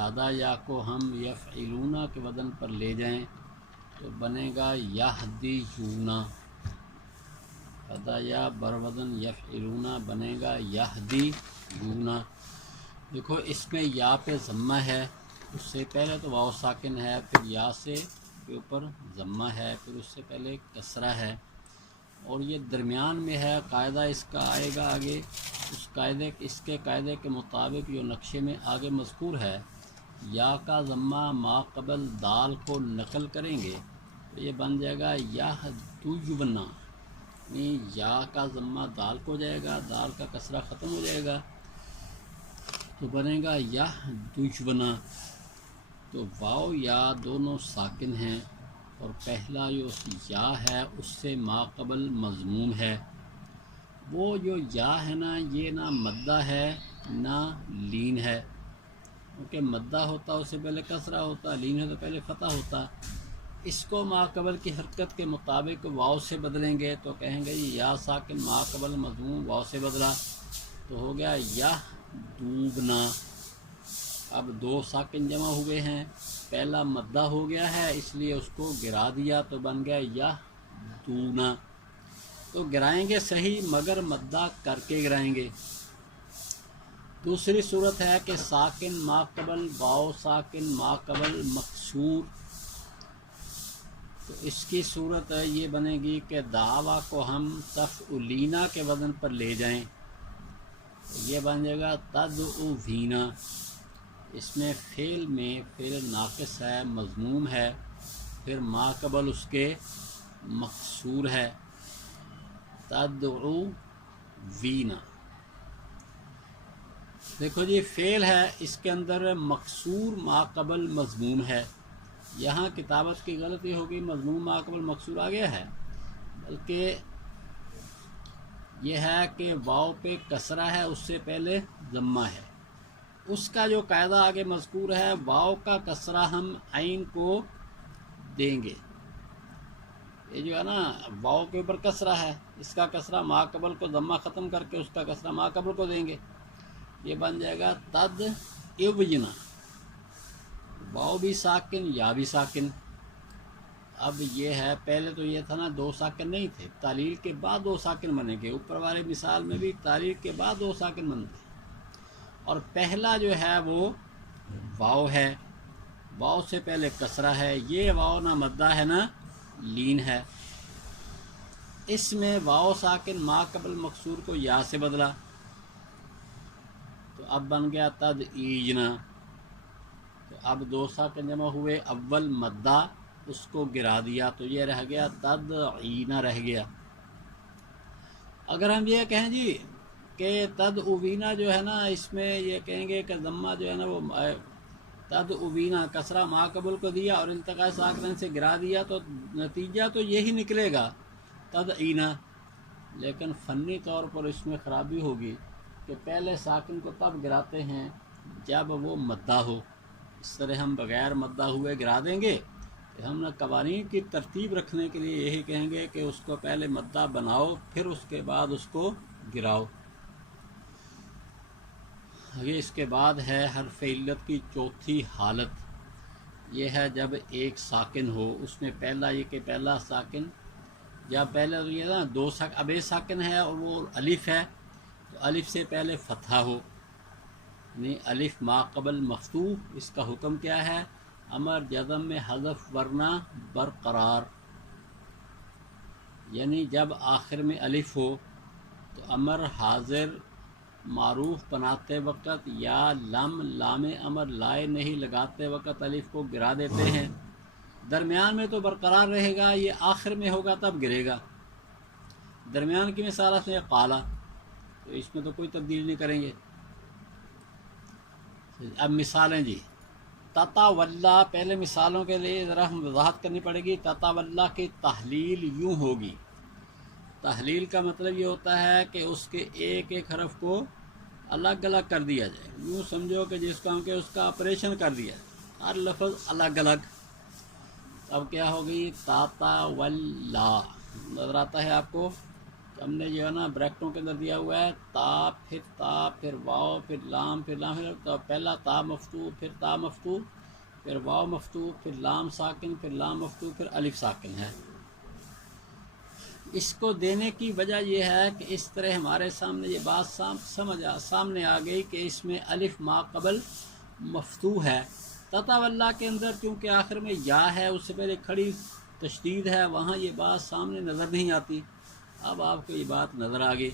ہدایا کو ہم یفعلونا کے وزن پر لے جائیں تو بنے گا یہدیون۔ ہدایا بر وزن یفعلونا بنے گا یہدیون۔ دیکھو اس میں یا پہ ضمہ ہے، اس سے پہلے تو واو ساکن ہے، پھر یا سے کے اوپر ضمہ ہے، پھر اس سے پہلے کسرہ ہے، اور یہ درمیان میں ہے۔ قاعدہ اس کا آئے گا آگے، اس کے قاعدے کے مطابق جو نقشے میں آگے مذکور ہے، یا کا ضمہ ما قبل دال کو نقل کریں گے تو یہ بن جائے گا یہدیون، یعنی یا کا ضمہ دال کو جائے گا، دال کا کسرہ ختم ہو جائے گا تو بنے گا یہدیون۔ تو واو یا دونوں ساکن ہیں، اور پہلا جو یا ہے اس سے ما قبل مضموم ہے۔ وہ جو یا ہے نا، یہ نہ مدہ ہے نہ لین ہے، کیونکہ مدہ ہوتا اس سے پہلے کسرہ ہوتا، لین ہے تو پہلے فتح ہوتا۔ اس کو ما قبل کی حرکت کے مطابق واو سے بدلیں گے تو کہیں گے یا ساکن ما قبل مضموم واو سے بدلا تو ہو گیا یہدوبنا۔ اب دو ساکن جمع ہوئے ہیں، پہلا مدہ ہو گیا ہے اس لیے اس کو گرا دیا تو بن گیا یہدونا۔ تو گرائیں گے صحیح مگر مدہ کر کے گرائیں گے۔ دوسری صورت ہے کہ ساکن ما قبل واو ساکن ما قبل مکسور، تو اس کی صورت یہ بنے گی کہ دعویٰ کو ہم تفعلینا کے وزن پر لے جائیں، یہ بن جائے گا تدعوینا۔ اس میں فعل ناقص ہے، مضموم ہے، پھر ما قبل اس کے مکسور ہے، تدعوینا۔ دیکھو جی فعل ہے، اس کے اندر مکسور ما قبل مضموم ہے، یہاں کتابت کی غلطی ہوگی، مضموم ما قبل مکسور آ گیا ہے، بلکہ یہ ہے کہ واو پہ کسرہ ہے، اس سے پہلے ضمہ ہے۔ اس کا جو قاعدہ آگے مذکور ہے، واو کا کسرہ ہم عین کو دیں گے۔ یہ جو ہے نا واو کے اوپر کسرہ ہے، اس کا کسرہ ما قبل کو ضمہ ختم کر کے اس کا کسرہ ما قبل کو دیں گے، یہ بن جائے گا تدعوینا۔ واو بھی ساکن یا بھی ساکن۔ اب یہ ہے، پہلے تو یہ تھا نا دو ساکن نہیں تھے، تعلیل کے بعد دو ساکن بنے گے، اوپر والے مثال میں بھی تعلیل کے بعد دو ساکن بنتے ہیں، اور پہلا جو ہے وہ واو ہے، واو سے پہلے کسرہ ہے، یہ واو نہ مدہ ہے نہ لین ہے۔ اس میں واو ساکن ما قبل مکسور کو یا سے بدلا تو اب بن گیا تدعیجنا۔ تو اب دو ساکن جمع ہوئے، اول مدہ اس کو گرا دیا تو یہ رہ گیا تدعینا رہ گیا۔ اگر ہم یہ کہیں جی کہ تدعوینا جو ہے نا، اس میں یہ کہیں گے کہ ضمہ جو ہے نا وہ تدعوینا کسرہ ما قبل کو دیا اور التقاء ساکنین سے گرا دیا تو نتیجہ تو یہی نکلے گا تدعینا، لیکن فنی طور پر اس میں خرابی ہوگی کہ پہلے ساکن کو تب گراتے ہیں جب وہ مدہ ہو، اس طرح ہم بغیر مدہ ہوئے گرا دیں گے کہ ہم نے قوانین کی ترتیب رکھنے کے لیے یہی کہیں گے کہ اس کو پہلے مدہ بناؤ پھر اس کے بعد اس کو گراؤ۔ یہ اس کے بعد ہے حرف علت کی چوتھی حالت، یہ ہے جب ایک ساکن ہو، اس میں پہلا یہ کہ پہلا ساکن جب پہلے تو یہ نا دو ساکن، اب ایک ساکن ہے اور وہ الف ہے تو الف سے پہلے فتحہ ہو، یعنی الف ما قبل مفتوح، اس کا حکم کیا ہے؟ امر جزم میں حذف ورنہ برقرار، یعنی جب آخر میں الف ہو تو امر حاضر معروف بناتے وقت یا لام امر لائے نہیں لگاتے وقت الف کو گرا دیتے ہیں، درمیان میں تو برقرار رہے گا، یہ آخر میں ہوگا تب گرے گا۔ درمیان کی مثال اس میں قالا، تو اس میں تو کوئی تبدیل نہیں کریں گے۔ اب مثالیں جی، تتولا، پہلے مثالوں کے لیے ذرا ہم وضاحت کرنی پڑے گی۔ تتولا کی تحلیل یوں ہوگی، تحلیل کا مطلب یہ ہوتا ہے کہ اس کے ایک ایک حرف کو الگ الگ کر دیا جائے، یوں سمجھو کہ جس کو ہم کہ اس کا آپریشن کر دیا ہے، ہر لفظ الگ الگ۔ اب کیا ہوگی؟ تتولا، نظر آتا ہے آپ کو؟ تو ہم نے جو ہے نا بریکٹوں کے اندر دیا ہوا ہے تا پھر واو پھر لام تو پہلا تا مفتوح پھر تا مفتوح پھر واو مفتوح پھر لام ساکن پھر لام مفتوح پھر الف ساکن ہے۔ اس کو دینے کی وجہ یہ ہے کہ اس طرح ہمارے سامنے یہ بات سامنے آ گئی کہ اس میں الف ما قبل مفتوح ہے۔ تتولا کے اندر کیونکہ آخر میں یا ہے، اس سے پہلے کھڑی تشدید ہے، وہاں یہ بات سامنے نظر نہیں آتی۔ اب آپ کو یہ بات نظر آ گئی۔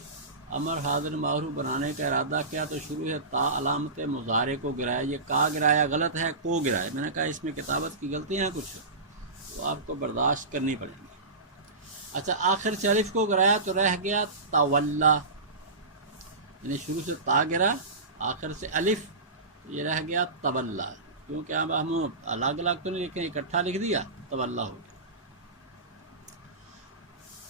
امر حاضر معروف بنانے کا ارادہ کیا تو شروع ہے تا علامت مضارع کو گرایا، یہ کا گرایا غلط ہے، کو گرایا۔ میں نے کہا اس میں کتابت کی غلطیاں ہیں کچھ، تو آپ کو برداشت کرنی پڑیں گی۔ اچھا آخر سے الف کو گرایا تو رہ گیا تولا، یعنی شروع سے تا گرا آخر سے الف، یہ رہ گیا تولا، کیونکہ اب ہم الگ الگ تو نہیں لکھیں، اکٹھا لکھ دیا تولا ہو گیا۔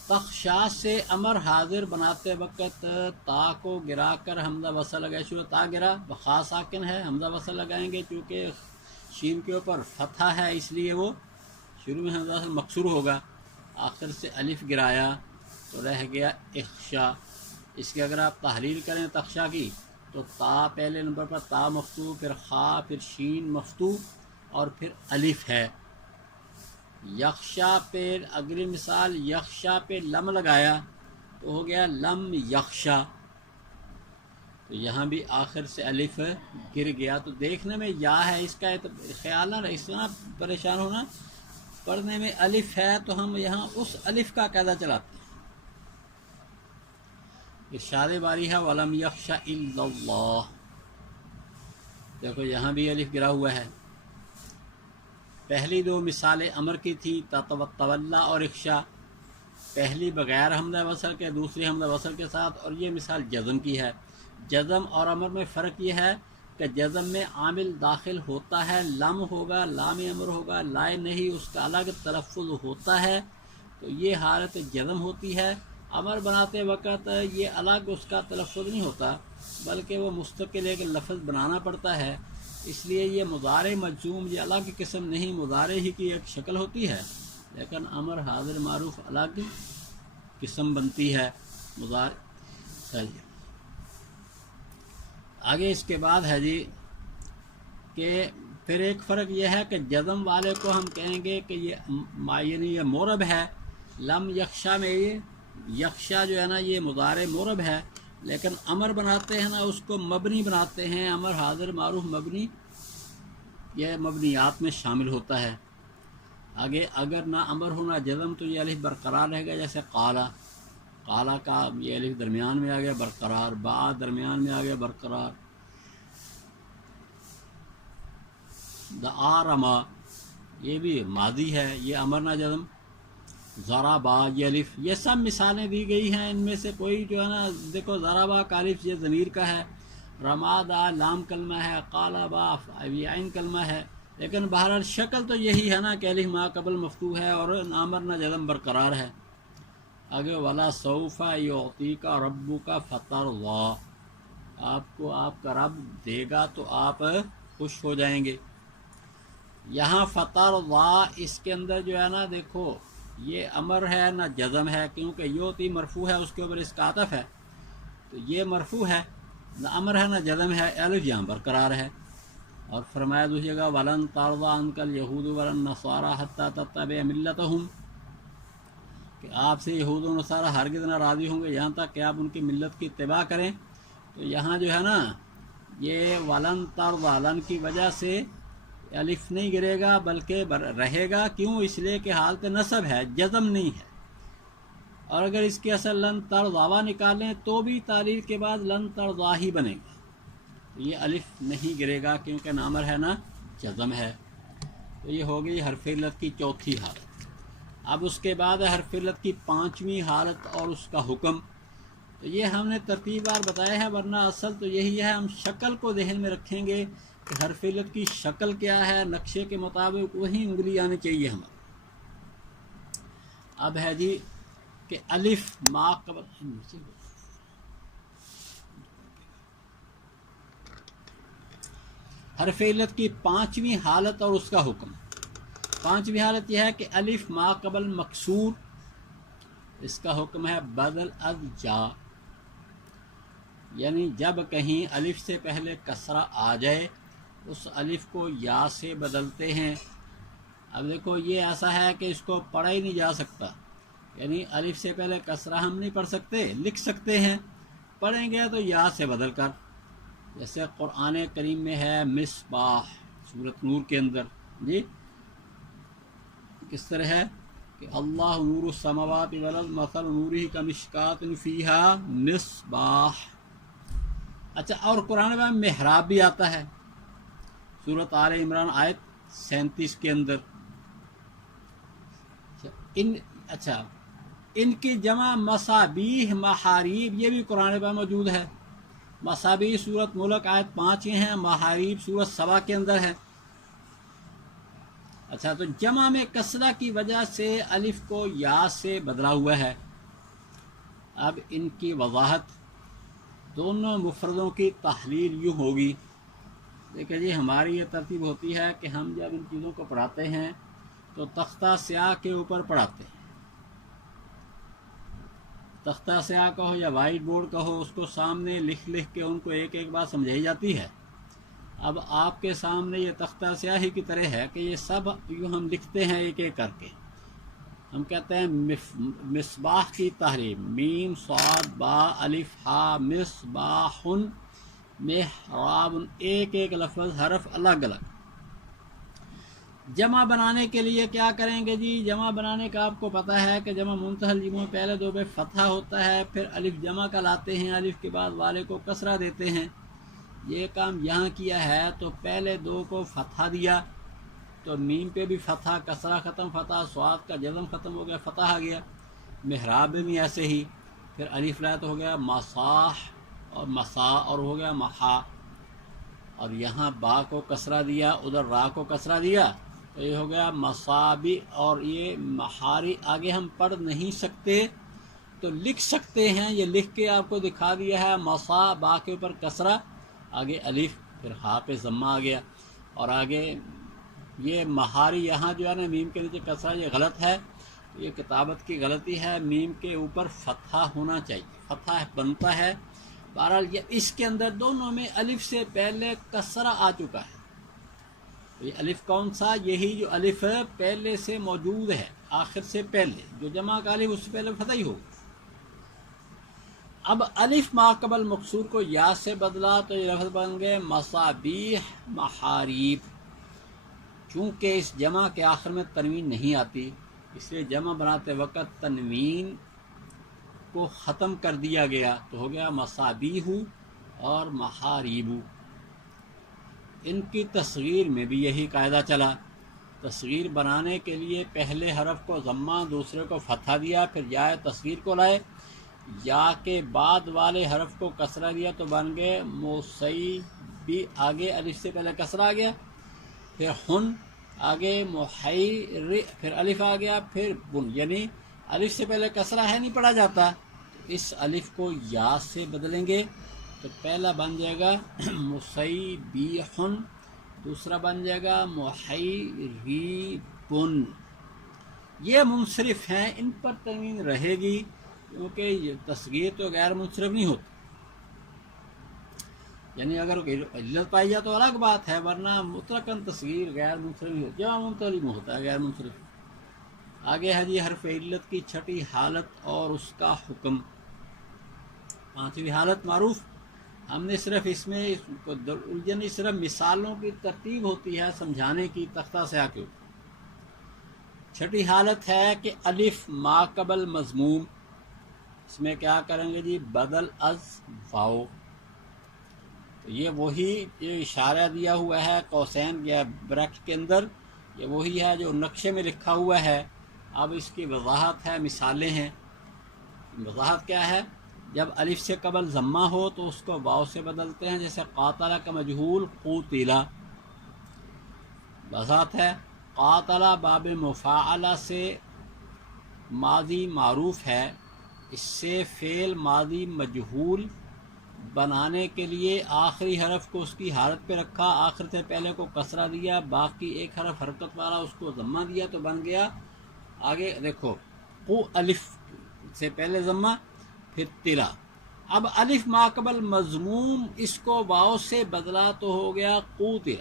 تخشا سے امر حاضر بناتے وقت تا کو گرا کر حمزہ وصل لگائے، شروع تا گرا بخا ساکن ہے، حمزہ وصل لگائیں گے کیونکہ شین کے اوپر فتحہ ہے، اس لیے وہ شروع میں حمزہ وصل مکسور ہوگا۔ آخر سے الف گرایا تو رہ گیا اخشا۔ اس کی اگر آپ تحلیل کریں تخشا کی تو تا پہلے نمبر پر تا مفتوح، پھر خا، پھر شین مفتوح اور پھر الف ہے۔ یخشا پہ اگلی مثال یخشا پہ لم لگایا تو ہو گیا لم یخشا، تو یہاں بھی آخر سے الف گر گیا۔ تو دیکھنے میں یا ہے، اس کا خیال نہ اس طرح پریشان ہونا، پڑھنے میں الف ہے تو ہم یہاں اس الف کا قاعدہ چلاتے ہیں۔ ارشاد باری ہے وَلَمْ يَخْشَ إِلَّا اللَّهُ، دیکھو یہاں بھی الف گرا ہوا ہے۔ پہلی دو مثالیں امر کی تھی تولا اور اخشا، پہلی بغیر حمزہ وصل کے، دوسری حمزہ وصل کے ساتھ، اور یہ مثال جزم کی ہے۔ جزم اور امر میں فرق یہ ہے کہ جزم میں عامل داخل ہوتا ہے، لم ہوگا، لام امر ہوگا، لائے نہیں، اس کا الگ تلفظ ہوتا ہے، تو یہ حالت جزم ہوتی ہے۔ امر بناتے وقت یہ الگ اس کا تلفظ نہیں ہوتا، بلکہ وہ مستقل ایک لفظ بنانا پڑتا ہے، اس لیے یہ مضارع مجزوم یہ الگ قسم نہیں، مضارع ہی کی ایک شکل ہوتی ہے، لیکن امر حاضر معروف الگ قسم بنتی ہے مضارع۔ صحیح۔ آگے اس کے بعد ہے جی کہ پھر ایک فرق یہ ہے کہ جزم والے کو ہم کہیں گے کہ یعنی یہ مورب ہے، لم یخشا میں یہ یخشا جو ہے نا یہ مضارع مورب ہے، لیکن امر بناتے ہیں نا اس کو مبنی بناتے ہیں، امر حاضر معروف مبنی، یہ مبنیات میں شامل ہوتا ہے۔ آگے اگر نہ امر ہونا جزم تو یہ الف برقرار رہے گا، جیسے قالا، قالا کا یہ الف درمیان میں آ گیا برقرار، با درمیان میں آ گیا برقرار، دعارما یہ بھی ماضی ہے، یہ امر نہ جزم، ضربا یہ الف، یہ سب مثالیں دی گئی ہیں، ان میں سے کوئی جو ہے نا دیکھو ضربا کا الف یہ ضمیر کا ہے، رمادا لام کلمہ ہے، قالبا عین کلمہ ہے، لیکن بہرحال شکل تو یہی ہے نا کہ الف ما قبل مفتوح ہے اور امر نہ جزم برقرار ہے۔ آگے ولا سوف یعطیک ربک فترضی، آپ کو آپ کا رب دے گا تو آپ خوش ہو جائیں گے۔ یہاں فترضی اس کے اندر جو ہے نا دیکھو یہ امر ہے نہ جزم ہے، کیونکہ یعطی مرفوع ہے، اس کے اوپر اس کا عطف ہے، تو یہ مرفوع ہے، نہ امر ہے نہ جزم ہے، الف یہاں برقرار ہے۔ اور فرمایا دوسری جگہ ولن ترضی عنک الیہود ولا النصارى حتی تتبع ملتہم، کہ آپ سے یہود و نصارہ ہرگز نہ راضی ہوں گے یہاں تک کہ آپ ان کی ملت کی اتباع کریں۔ تو یہاں جو ہے نا یہ ولن ترضی لن کی وجہ سے الف نہیں گرے گا بلکہ رہے گا، کیوں؟ اس لیے کہ حالت نصب ہے، جزم نہیں ہے، اور اگر اس کی اصل لن ترضی نکالیں تو بھی تعلیل کے بعد لن ترضی ہی بنے گا، تو یہ الف نہیں گرے گا کیونکہ نہ امر ہے نہ جزم ہے۔ تو یہ ہو گئی حرف علت کی چوتھی حالت۔ اب اس کے بعد حرف علت کی پانچویں حالت اور اس کا حکم، تو یہ ہم نے ترتیب بار بتایا ہے، ورنہ اصل تو یہی ہے، ہم شکل کو ذہن میں رکھیں گے کہ حرف علت کی شکل کیا ہے، نقشے کے مطابق وہی انگلی آنی چاہیے ہمارے۔ اب ہے جی کہ الف ما قبل، حرف علت کی پانچویں حالت اور اس کا حکم۔ پانچویں حالت یہ ہے کہ الف ما قبل مکسور اس کا حکم ہے بدل از جا، یعنی جب کہیں الف سے پہلے کسرہ آ جائے اس الف کو یا سے بدلتے ہیں۔ اب دیکھو یہ ایسا ہے کہ اس کو پڑھا ہی نہیں جا سکتا، یعنی الف سے پہلے کسرہ ہم نہیں پڑھ سکتے، لکھ سکتے ہیں، پڑھیں گے تو یا سے بدل کر، جیسے قرآن کریم میں ہے مصباح سورۃ نور کے اندر، جی کس طرح ہے کہ اللہ نور السماوات والارض مثل نورہ کمشکات فیہا مصباح۔ اچھا، اور قرآن میں محراب بھی آتا ہے، سورۃ آل عمران آیت 37 کے اندر۔ ان کی جمع مصابیح محاریب، یہ بھی قرآن میں موجود ہے۔ مصابیح سورۃ ملک آیت 5 ہیں، محاریب سورۃ سبا کے اندر ہے۔ اچھا، تو جمع میں کسرہ کی وجہ سے الف کو یا سے بدلا ہوا ہے۔ اب ان کی وضاحت، دونوں مفردوں کی تحلیل یوں ہوگی۔ دیکھیں جی، ہماری یہ ترتیب ہوتی ہے کہ ہم جب ان چیزوں کو پڑھاتے ہیں تو تختہ سیاہ کے اوپر پڑھاتے ہیں، تختہ سیاہ کہو یا وائٹ بورڈ کہو، اس کو سامنے لکھ لکھ کے ان کو ایک ایک بات سمجھائی جاتی ہے۔ اب آپ کے سامنے یہ تختہ سیاہی کی طرح ہے کہ یہ سب یوں ہم لکھتے ہیں ایک ایک کر کے۔ ہم کہتے ہیں مصباح کی تحریر، میم صاد با الف ہا مصباح محراب، ایک ایک لفظ حرف الگ الگ۔ جمع بنانے کے لیے کیا کریں گے جی؟ جمع بنانے کا آپ کو پتہ ہے کہ جمع منتہل جمع پہلے دو پہ فتحہ ہوتا ہے، پھر الف جمع کا لاتے ہیں، الف کے بعد والے کو کسرہ دیتے ہیں۔ یہ کام یہاں کیا ہے تو پہلے دو کو فتحہ دیا تو میم پہ بھی فتحہ، کسرہ ختم، فتحہ، سواد کا جزم ختم ہو گیا، فتح آ گیا۔ محراب میں بھی ایسے ہی، پھر الف لایا تو ہو گیا مصاح اور مسا اور ہو گیا محا، اور یہاں با کو کسرہ دیا، ادھر را کو کسرہ دیا تو یہ ہو گیا مصابی، اور یہ محاری آگے ہم پڑھ نہیں سکتے تو لکھ سکتے ہیں، یہ لکھ کے آپ کو دکھا دیا ہے، مسا با کے اوپر کسرہ، آگے الف، پھر ہا پہ ضمہ آ گیا، اور آگے یہ مہاری یہاں جو ہے نا میم کے نیچے کسرہ، یہ غلط ہے، یہ کتابت کی غلطی ہے، میم کے اوپر فتحہ ہونا چاہیے، فتحہ بنتا ہے۔ بہرحال یہ اس کے اندر دونوں میں الف سے پہلے کسرہ آ چکا ہے۔ یہ الف کون سا؟ یہی جو الف پہلے سے موجود ہے، آخر سے پہلے جو جمع کا الف، اس سے پہلے فتح ہی ہوگا۔ اب الف ما قبل مکسور کو یا سے بدلا تو یہ لفظ بن گئے مصابیح محاریب۔ چونکہ اس جمع کے آخر میں تنوین نہیں آتی، اس لیے جمع بناتے وقت تنوین کو ختم کر دیا گیا تو ہو گیا مصابیح اور محاریب۔ ان کی تصغیر میں بھی یہی قاعدہ چلا، تصغیر بنانے کے لیے پہلے حرف کو ضمہ، دوسرے کو فتحہ دیا، پھر یا تصغیر کو لائے، یا کے بعد والے حرف کو کسرہ دیا تو بن گئے موسیبی، آگے الف سے پہلے کسرہ آ گیا، پھر ہن آگے محیر، پھر الف آ گیا، پھر بن، یعنی الف سے پہلے کسرہ ہے نہیں پڑھا جاتا، تو اس الف کو یا سے بدلیں گے تو پہلا بن جائے گا مصیبیحن، دوسرا بن جائے گا محیریبن۔ یہ منصرف ہیں، ان پر تنوین رہے گی کیونکہ یہ تصغیر تو غیر منصرف نہیں ہوتی، یعنی اگر علت پائی جائے تو الگ بات ہے، ورنہ مطلقاً تصغیر غیر منصرف نہیں ہوتی، جمع منتہل میں ہوتا ہے غیر منصرف۔ آگے ہے جی حرف علت کی چھٹی حالت اور اس کا حکم۔ پانچویں حالت معروف، ہم نے صرف اس میں الجھن صرف مثالوں کی ترتیب ہوتی ہے سمجھانے کی، تختہ سیاہ کے اوپر۔ چھٹی حالت ہے کہ الف ما قبل مضموم، اس میں کیا کریں گے جی؟ بدل از واو۔ تو یہ وہی جو اشارہ دیا ہوا ہے قوسین یا بریکٹ کے اندر، یہ وہی ہے جو نقشے میں لکھا ہوا ہے۔ اب اس کی وضاحت ہے، مثالیں ہیں۔ وضاحت کیا ہے؟ جب الف سے قبل ضمہ ہو تو اس کو واو سے بدلتے ہیں، جیسے قاتلہ کا مجہول قوتلہ۔ وضاحت ہے، قاتلہ باب مفاعلہ سے ماضی معروف ہے، اس سے فعل ماضی مجہول بنانے کے لیے آخری حرف کو اس کی حالت پہ رکھا، آخر سے پہلے کو کسرہ دیا، باقی ایک حرف حرکت والا اس کو ضمہ دیا تو بن گیا۔ آگے دیکھو، قو الف سے پہلے ضمہ پھر تلا. اب الف ماقبل مضموم اس کو واو سے بدلا تو ہو گیا قوتل.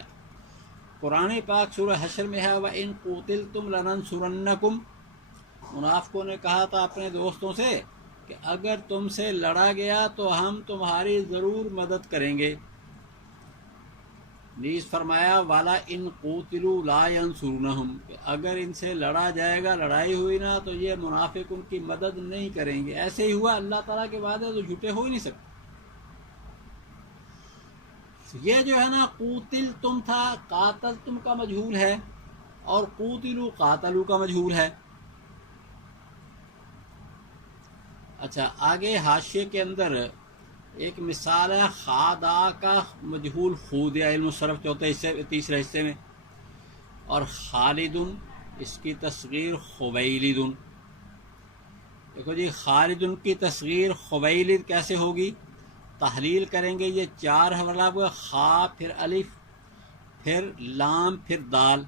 قرآن پاک سورہ حشر میں ہے وَإِن قُوتِلْتُمْ لَنَنْصُرَنَّكُمْ. منافقوں نے کہا تھا اپنے دوستوں سے کہ اگر تم سے لڑا گیا تو ہم تمہاری ضرور مدد کریں گے. نیز فرمایا والا ان قوتلوا لا ینصرونہم، کہ اگر ان سے لڑا جائے گا، لڑائی ہوئی نا تو یہ منافق ان کی مدد نہیں کریں گے. ایسے ہی ہوا، اللہ تعالیٰ کے وعدے تو جھوٹے ہو ہی نہیں سکتے. یہ جو ہے نا قوتل تم تھا، قاتل تم کا مجہول ہے، اور قوتلو قاتلو کا مجہول ہے. اچھا آگے حاشیے کے اندر ایک مثال ہے خادا کا مجہول خود یا علم الصرف چوتھے حصے تیسرے حصے میں، اور خالد اس کی تصغیر خویلد. دیکھو جی خالد کی تصغیر خویلد کیسے ہوگی؟ تحلیل کریں گے. یہ 4 حرف ہوئے، خا پھر الف پھر لام پھر دال.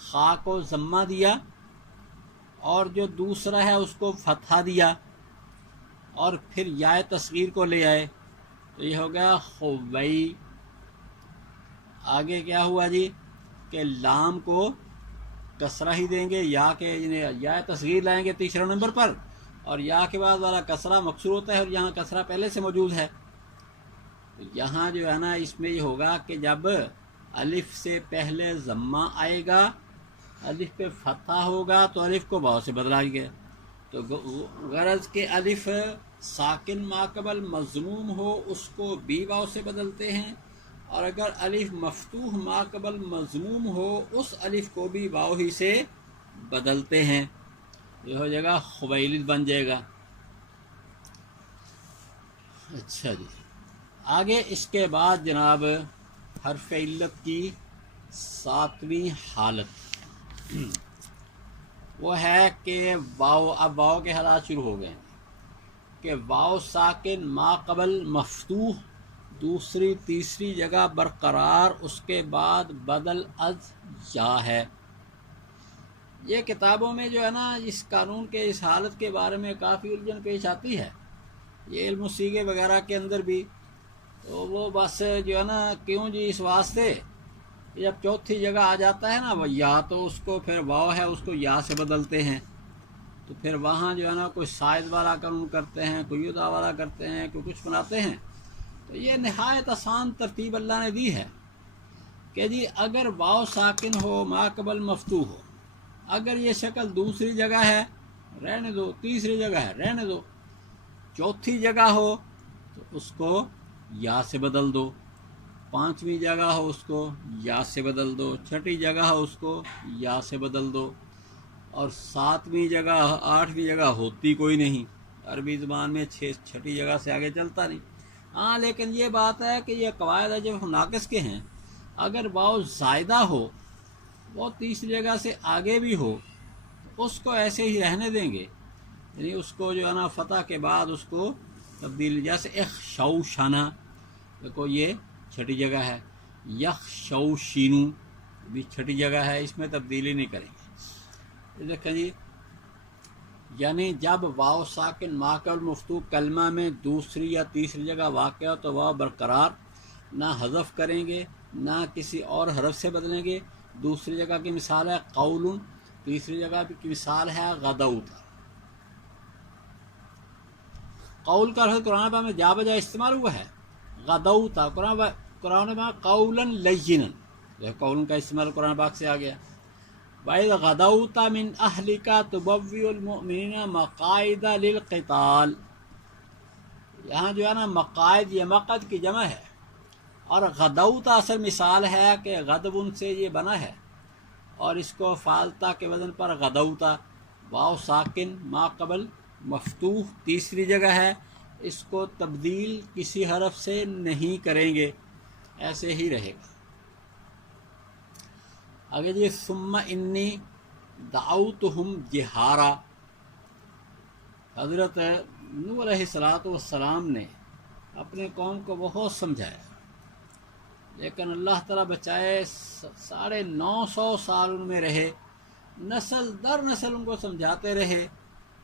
خا کو ضمہ دیا اور جو دوسرا ہے اس کو فتحہ دیا اور پھر یا تصغیر کو لے آئے تو یہ ہو گیا خوی. آگے کیا ہوا جی کہ لام کو کسرہ ہی دیں گے، یا تصغیر لائیں گے تیسرے نمبر پر، اور یا کے بعد والا کسرہ مکسور ہوتا ہے اور یہاں کسرہ پہلے سے موجود ہے. تو یہاں جو ہے نا اس میں یہ ہوگا کہ جب الف سے پہلے ضمہ آئے گا، الف پہ فتحہ ہوگا تو الف کو واو سے بدلا گیا. تو غرض کہ الف ساکن ماقبل مضموم ہو اس کو بھی واو سے بدلتے ہیں، اور اگر الف مفتوح ماقبل مضموم ہو اس الف کو بھی واو ہی سے بدلتے ہیں. یہ ہو جائے گا خویلد بن جائے گا. اچھا جی آگے اس کے بعد جناب حرف علت کی 7ویں حالت وہ ہے کہ واو. اب واو کے حالات شروع ہو گئے کہ واو ساکن ما قبل مفتوح دوسری تیسری جگہ برقرار، اس کے بعد بدل از یا ہے. یہ کتابوں میں جو ہے نا اس قانون کے اس حالت کے بارے میں کافی الجھن پیش آتی ہے، یہ علم الصیغہ وغیرہ کے اندر بھی. تو وہ بس جو ہے نا کیوں جی اس واسطے جب چوتھی جگہ آ جاتا ہے نا وہ یا تو اس کو پھر واو ہے اس کو یا سے بدلتے ہیں. تو پھر وہاں جو ہے نا کوئی سائز والا قانون کرتے ہیں، کوئی یدا والا کرتے ہیں، کوئی کچھ بناتے ہیں. تو یہ نہایت آسان ترتیب اللہ نے دی ہے کہ جی اگر واو ساکن ہو ما قبل مفتوح ہو، اگر یہ شکل دوسری جگہ ہے رہنے دو، تیسری جگہ ہے رہنے دو، چوتھی جگہ ہو تو اس کو یا سے بدل دو، 5ویں جگہ ہو اس کو یا سے بدل دو، 6ٹھی جگہ ہو اس کو یا سے بدل دو، اور 7ویں جگہ 8ویں جگہ ہوتی کوئی نہیں. عربی زبان میں 6ٹھی جگہ سے آگے چلتا نہیں. ہاں لیکن یہ بات ہے کہ یہ قواعد جب ناقص کے ہیں، اگر واو زائدہ ہو وہ تیسری جگہ سے آگے بھی ہو اس کو ایسے ہی رہنے دیں گے، یعنی اس کو جو ہے نا فتح کے بعد اس کو تبدیل، جیسے اخشوشنا دیکھو یہ 6ٹھی جگہ ہے، یخشوشینو بھی 6ٹھی جگہ ہے، اس میں تبدیلی نہیں کریں گے. دیکھیں جی یعنی جب واو ساکن ما قبل مفتوح کلمہ میں دوسری یا تیسری جگہ واقع ہو تو واو برقرار، نہ حذف کریں گے نہ کسی اور حرف سے بدلیں گے. دوسری جگہ کی مثال ہے قول، تیسری جگہ کی مثال ہے غدوت. قول کا لفظ قرآن پاک میں جا بجا استعمال ہوا ہے، غدوت قرآن پاک قولا لینا، قول کا استعمال قرآن پاک سے آ گیا. وَإِذْ غَدَوْتَ مِنْ أَهْلِكَ تُبَوِّئُ الْمُؤْمِنِينَ مَقَاعِدَ لِلْقِتَالِ. یہاں جو ہے نا مقاعد یہ مقعد کی جمع ہے، اور غدوت اصل مثال ہے کہ غدون سے یہ بنا ہے، اور اس کو فالتا کے وزن پر غدوتا. واو ساکن ما قبل مفتوح تیسری جگہ ہے، اس کو تبدیل کسی حرف سے نہیں کریں گے، ایسے ہی رہے گا. آگے جی ثم انی دعوتہم جہارا. حضرت نوح علیہ السلام نے اپنے قوم کو بہت سمجھایا، لیکن اللہ تعالیٰ بچائے 950 سال ان میں رہے، نسل در نسل ان کو سمجھاتے رہے،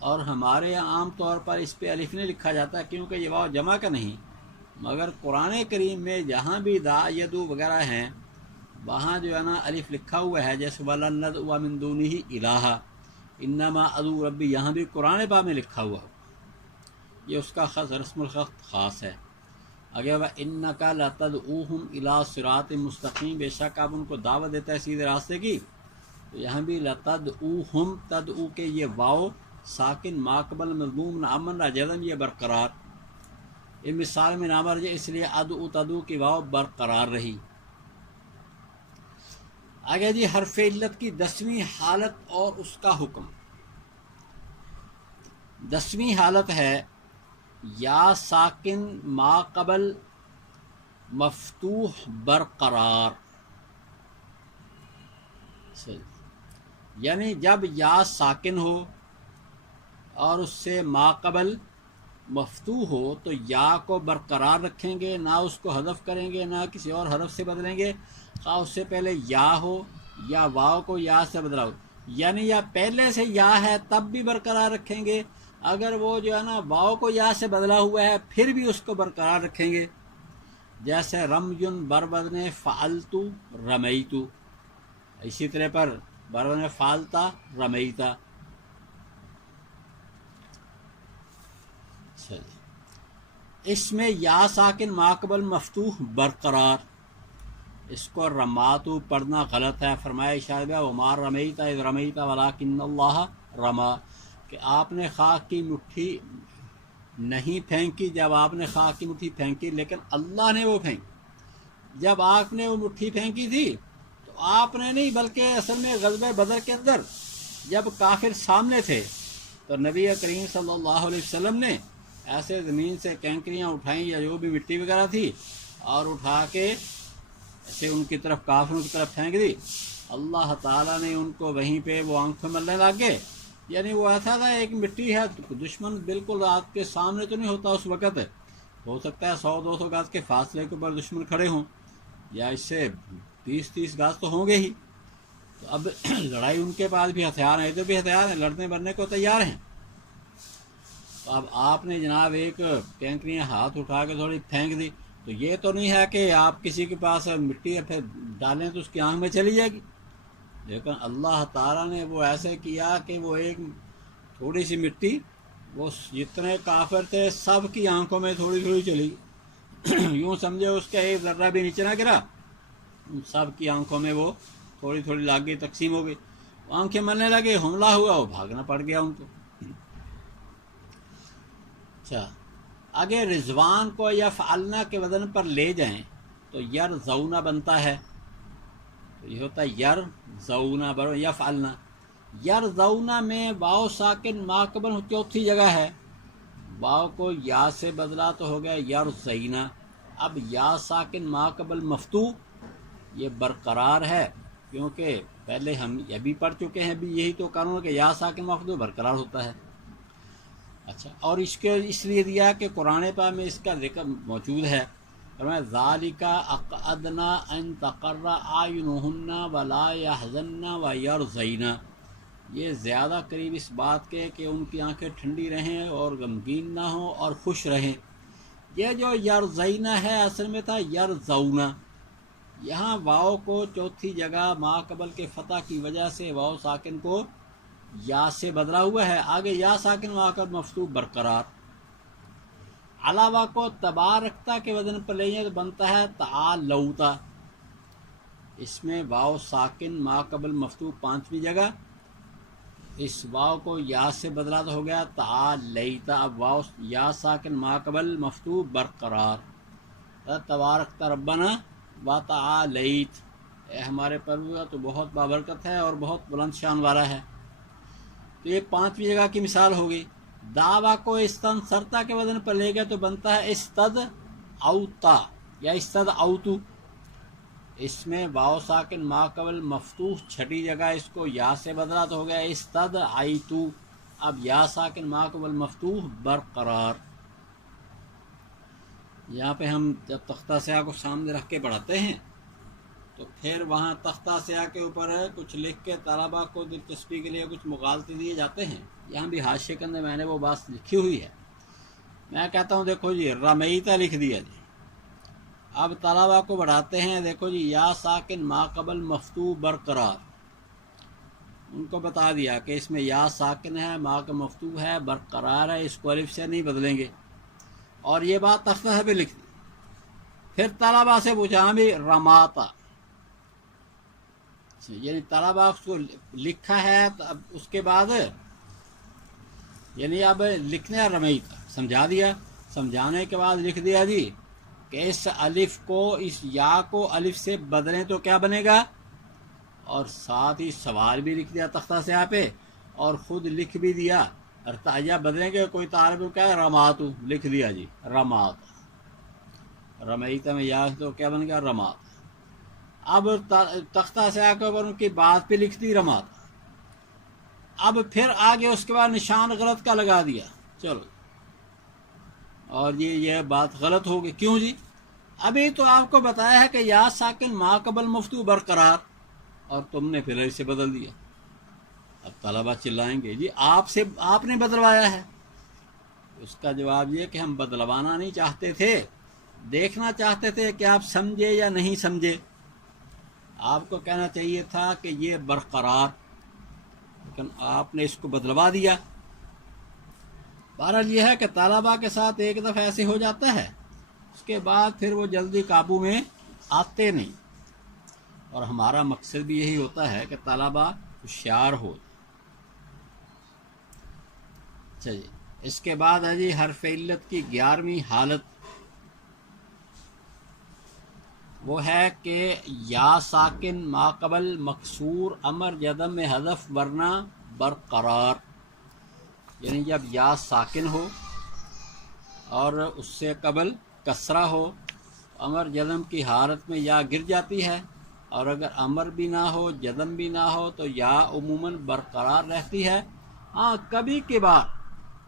اور ہمارے یہاں عام طور پر اس پہ الف نہیں لکھا جاتا کیونکہ یہ واو جمع کا نہیں، مگر قرآن کریم میں جہاں بھی دا یدو وغیرہ ہیں وہاں جو ہے نا الف لکھا ہوا ہے، جیسے وَلَن نَدْعُوَ مِن دُونِهِ إِلَٰهًا إِنَّمَا أَدْعُو رَبِّي، یہاں بھی قرآن پاک میں لکھا ہوا ہو، یہ اس کا رسم الخط خاص ہے۔ اگر وَإِنَّكَ لَتَدْعُوهُمْ إِلَىٰ صِرَاطٍ مُسْتَقِيمٍ، بے شک آپ ان کو دعوت دیتا ہے سیدھے راستے کی، تو یہاں بھی لَتَدْعُوهُمْ، تدعو کے یہ واو ساکن ماقبل مضموم امن جزم یہ برقرار، ان مثال میں نامرج اس لیے ادعو تدعو کی واو برقرار رہی۔ آگے جی حرف علت کی 10ویں حالت اور اس کا حکم۔ 10ویں حالت ہے یا ساکن ما قبل مفتوح برقرار، یعنی جب یا ساکن ہو اور اس سے ما قبل مفتوح ہو تو یا کو برقرار رکھیں گے، نہ اس کو حذف کریں گے، نہ کسی اور حرف سے بدلیں گے، خواہ اس سے پہلے یا ہو یا واو کو یا سے بدلا ہو، یعنی یا پہلے سے یا ہے تب بھی برقرار رکھیں گے، اگر وہ جو ہے نا واو کو یا سے بدلا ہوا ہے پھر بھی اس کو برقرار رکھیں گے، جیسے رمیون بربدن فعلتو رمیتو، اسی طرح پر بربدن فعلتا رمیتا۔ اس میں یا ساکن ماقبل مفتوح برقرار، اس کو رماتو پڑھنا غلط ہے، فرمایا شاید وما رمیتا اذ رمیتا ولکن اللہ رما، کہ آپ نے خاک کی مٹھی نہیں پھینکی جب آپ نے خاک کی مٹھی پھینکی، لیکن اللہ نے وہ پھینکی۔ جب آپ نے وہ مٹھی پھینکی تھی تو آپ نے نہیں، بلکہ اصل میں غزوہ بدر کے اندر جب کافر سامنے تھے تو نبی کریم صلی اللہ علیہ وسلم نے ایسے زمین سے کینکریاں اٹھائیں یا جو بھی مٹی وغیرہ تھی اور اٹھا کے ایسے ان کی طرف کافروں کی طرف پھینک دی، اللہ تعالیٰ نے ان کو وہیں پہ وہ آنکھیں ملنے لگ گئے، یعنی وہ ایسا تھا ایک مٹی ہے، دشمن بالکل آپ کے سامنے تو نہیں ہوتا اس وقت، ہو سکتا ہے 100-200 گز کے فاصلے کے اوپر دشمن کھڑے ہوں، یا اس سے 20-30 گز تو ہوں گے ہی، تو اب لڑائی ان کے پاس بھی ہتھیار ہیں، تو بھی ہتھیار ہیں، لڑنے مرنے کو تیار ہیں، تو اب آپ نے جناب ایک کینکریاں ہاتھ اٹھا کے تھوڑی پھینک دی، تو یہ تو نہیں ہے کہ آپ کسی کے پاس مٹی پھر ڈالیں تو اس کی آنکھ میں چلی جائے گی، لیکن اللہ تعالیٰ نے وہ ایسے کیا کہ وہ ایک تھوڑی سی مٹی وہ جتنے کافر تھے سب کی آنکھوں میں تھوڑی تھوڑی چلی گئی، یوں سمجھے اس کا ایک ذرہ بھی نیچے نہ گرا، سب کی آنکھوں میں وہ تھوڑی تھوڑی لگ گئی، تقسیم ہو گئی، آنکھیں ملنے لگے، حملہ ہوا، وہ بھاگنا پڑ گیا ان کو۔ اچھا آگے رضوان کو یفعلنا کے وزن پر لے جائیں تو یرزونا بنتا ہے، تو یہ ہوتا ہے یرزونا برو یفعلنا، یرزونا میں واو ساکن ماقبل چوتھی جگہ ہے، واو کو یا سے بدلا تو ہو گیا یرزینا، اب یا ساکن ماقبل مفتوح یہ برقرار ہے، کیونکہ پہلے ہم یہ بھی پڑھ چکے ہیں، بھی یہی تو قانون کہ یا ساکن مفتوح برقرار ہوتا ہے۔ اچھا اور اس کے اس لیے دیا کہ قرآن پاک میں اس کا ذکر موجود ہے، فرمایا ذالک اقعدنا ان تقر اعینہن ولا یحزن ویرضین، یہ زیادہ قریب اس بات کے کہ ان کی آنکھیں ٹھنڈی رہیں اور غمگین نہ ہوں اور خوش رہیں۔ یہ جو یرضین ہے اصل میں تھا یرضونا، یہاں واو کو چوتھی جگہ ما قبل کے فتح کی وجہ سے واو ساکن کو یا سے بدلا ہوا ہے، آگے یا ساکن واقع مفتوح برقرار۔ علاوہ کو تبارکتا کے وزن پر لیں تو بنتا ہے تعالوتا، اس میں واو ساکن ما قبل مفتوح 5ویں جگہ، اس واو کو یا سے بدلا تو ہو گیا تعالیتا، اب واو یا ساکن ما قبل مفتوح برقرار، تبارکتا ربنا و تعالیت، اے ہمارے پروردگار تو بہت بابرکت ہے اور بہت بلند شان والا ہے، تو یہ 5ویں جگہ کی مثال ہوگی۔ دعویٰ کو استنصرتا کے وزن پر لے گئے تو بنتا ہے استد اوتا یا استد اوتو، اس میں واو ساکن ما قبل مفتوح 6ٹھی جگہ، اس کو یا سے بدلا تو ہو گیا استد آئیتو، اب یا ساکن ما قبل مفتوح برقرار۔ یہاں پہ ہم جب تختہ سیاہ کو سامنے رکھ کے پڑھاتے ہیں تو پھر وہاں تختہ سیاہ کے اوپر کچھ لکھ کے طلباء کو دلچسپی کے لیے کچھ مغالطے دیے جاتے ہیں. یہاں بھی حاشیے کے اندر میں نے وہ بات لکھی ہوئی ہے. میں کہتا ہوں دیکھو جی رمیتا لکھ دیا جی. اب طلباء کو بڑھاتے ہیں دیکھو جی یا ساکن ما قبل مفتوح برقرار. ان کو بتا دیا کہ اس میں یا ساکن ہے، ما کا مفتوح ہے، برقرار ہے، اس کو الف سے نہیں بدلیں گے. اور یہ بات تختہ پہ لکھ دی. پھر طلباء سے پوچھا بھی رماتا، یعنی طلباء اس کو لکھا ہے تو اب اس کے بعد یعنی اب لکھنے رمیتا سمجھا دیا. سمجھانے کے بعد لکھ دیا جی کہ اس الف کو، اس یا کو الف سے بدلیں تو کیا بنے گا، اور ساتھ ہی سوال بھی لکھ دیا تختہ سیاہ پہ اور خود لکھ بھی دیا. اور تاجہ بدلیں گے کوئی طالب کیا ہے رماتو لکھ دیا جی رمات. رمیتا میں یا تو کیا بن گیا رمات. اب تختہ سیاہ کے اوپر ان کی بات پہ لکھ دی رمات. اب پھر آگے اس کے بعد نشان غلط کا لگا دیا. چلو اور یہ بات غلط ہوگی. کیوں جی؟ ابھی تو آپ کو بتایا ہے کہ یا ساکن ما قبل مفتوح برقرار، اور تم نے پھر اسے بدل دیا. اب طلباء چلائیں گے جی آپ نے بدلوایا ہے. اس کا جواب یہ کہ ہم بدلوانا نہیں چاہتے تھے، دیکھنا چاہتے تھے کہ آپ سمجھے یا نہیں سمجھے. آپ کو کہنا چاہیے تھا کہ یہ برقرار، لیکن آپ نے اس کو بدلوا دیا. بہرحال یہ ہے کہ طلباء کے ساتھ ایک دفعہ ایسے ہو جاتا ہے، اس کے بعد پھر وہ جلدی قابو میں آتے نہیں. اور ہمارا مقصد بھی یہی ہوتا ہے کہ طلباء ہوشیار ہو. چلیے اس کے بعد ہے جی حرف علت کی 11ویں حالت. وہ ہے کہ یا ساکن ما قبل مکسور امر جدم میں حذف ورنہ برقرار. یعنی جب یا ساکن ہو اور اس سے قبل کسرہ ہو، امر جزم کی حالت میں یا گر جاتی ہے، اور اگر امر بھی نہ ہو جزم بھی نہ ہو تو یا عموماً برقرار رہتی ہے. ہاں کبھی کبھار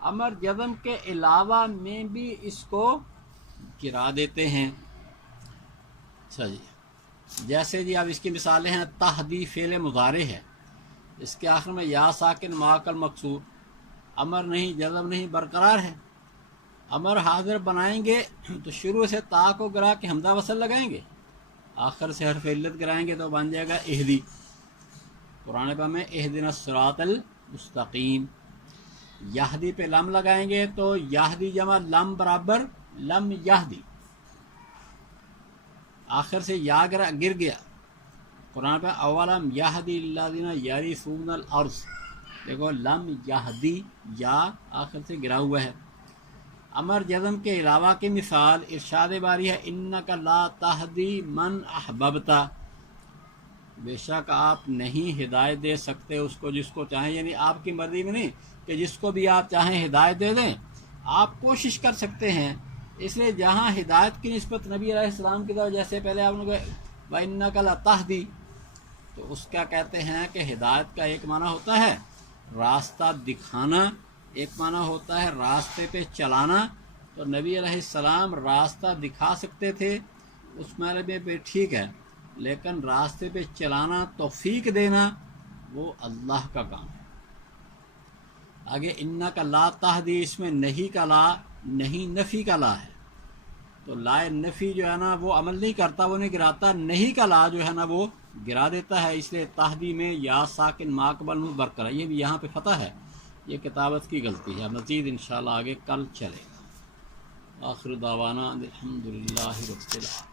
امر جزم کے علاوہ میں بھی اس کو گرا دیتے ہیں. اچھا جی جیسے جی اب اس کی مثالیں ہیں. تہدی فعل مضارع ہے، اس کے آخر میں یا ساکن ما قبل مکسور، امر نہیں جزم نہیں برقرار ہے. امر حاضر بنائیں گے تو شروع سے تا کو گرا کے حمزہ وصل لگائیں گے، آخر سے حرف علت گرائیں گے تو بن جائے گا اہدی. قرآن پاک میں اہدنا الصراط المستقیم. یہدی پہ لم لگائیں گے تو یہدی جمع لم برابر لم یہدی، آخر سے یا گر گیا. قرآن پہ اولم یہدی للذین یرثون الارض، دیکھو لم یہدی یا آخر سے گرا ہوا ہے. امر جزم کے علاوہ کی مثال ارشاد باری ہے انک لا تہدی من احببت، بے شک آپ نہیں ہدایت دے سکتے اس کو جس کو چاہیں. یعنی آپ کی مرضی میں نہیں کہ جس کو بھی آپ چاہیں ہدایت دے دیں، آپ کوشش کر سکتے ہیں. اس لیے جہاں ہدایت کی نسبت نبی علیہ السلام کی طرف، جیسے پہلے آپ نے کہا وَإِنَّكَ لَتَهْدِي، تو اس کا کہتے ہیں کہ ہدایت کا ایک معنی ہوتا ہے راستہ دکھانا، ایک معنی ہوتا ہے راستے پہ چلانا. تو نبی علیہ السلام راستہ دکھا سکتے تھے، اس معنی میں بھی ٹھیک ہے، لیکن راستے پہ چلانا، توفیق دینا، وہ اللہ کا کام ہے. آگے انک لا تہدی، اس میں نہیں کا لا، نہیں نفی کا لا ہے. تو لا نفی جو ہے نا وہ عمل نہیں کرتا، وہ نہیں گراتا. نہیں کا لا جو ہے نا وہ گرا دیتا ہے. اس لیے تہدی میں یا ساکن ما قبل برقرار، یہ بھی یہاں پہ فتح ہے، یہ کتابت کی غلطی ہے. مزید انشاءاللہ آگے کل چلے گا. آخر دعوانا الحمدللہ رب العالمین.